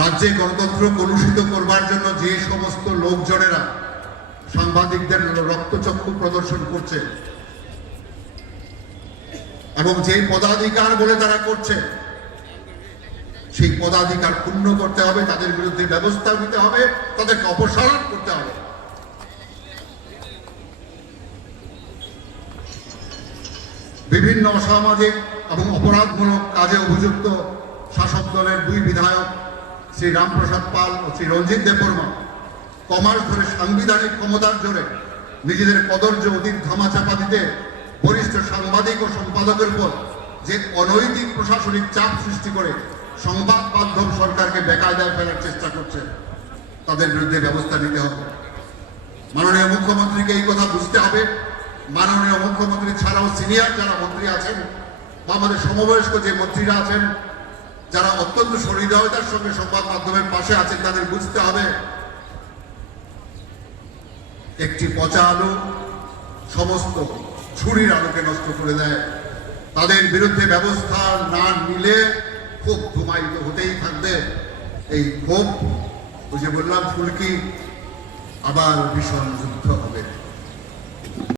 রাজ্যে গণতন্ত্র কলুষিত করবার জন্য যে সমস্ত লোকজনেরা সাংবাদিকদের রক্তচক্ষু প্রদর্শন করছে এবং যে পদাধিকার বলে তারা করছে, সেই পদাধিকার পূর্ণ করতে হবে, তাদের বিরুদ্ধে ব্যবস্থা নিতে হবে, তাদেরকে অপসারণ করতে হবে। বিভিন্ন অসামাজিক এবং অপরাধমূলক কাজে অভিযুক্ত শাসক দলের দুই বিধায়ক শ্রী রামপ্রসাদ পাল ও শ্রী রঞ্জিত দেববর্মা কমার্স ধরে সাংবিধানিক ক্ষমতার জোরে নিজেদের কদর্য অধিক ধামাচাপা দিতে বরিষ্ঠ সাংবাদিক ও সম্পাদকের উপর যে অনৈতিক প্রশাসনিক চাপ সৃষ্টি করে সংবাদ মাধ্যম সরকারকে বেকায়দায় ফেলার চেষ্টা করছে তাদের বিরুদ্ধে ব্যবস্থা নিতে হবে। মাননীয় মুখ্যমন্ত্রীকে এই কথা বুঝতে হবে। মাননীয় মুখ্যমন্ত্রী ছাড়াও সিনিয়র যারা মন্ত্রী আছেন বা আমাদের সমবয়স্ক যে মন্ত্রীরা আছেন যারা অত্যন্ত সহৃদয়তার সঙ্গে সংবাদ মাধ্যমের পাশে আছেন, তাদের বুঝতে হবে একটি পচা আলো সমস্ত ছুরির আলোকে নষ্ট করে দেয়। তাদের বিরুদ্ধে ব্যবস্থা না নিলে খুব ধুমায়িত হতেই থাকবে। এই ক্ষোভ যে বললাম, ফুলকি, আবার ভীষণ যুদ্ধ হবে।